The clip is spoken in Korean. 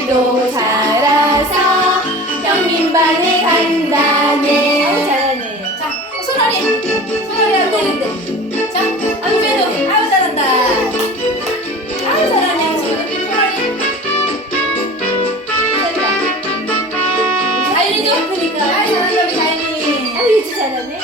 오늘도 살아서 형님 반에 간다네. 잘하네. 자, 소라리, 소라리 안 되는데. 자, 안배도 아우 잘한다. 아우 잘하네. 소나리. 잘한다. 자연이 좋으니까. 아우 잘한다 우리 자연이. 아우 이제 잘하네.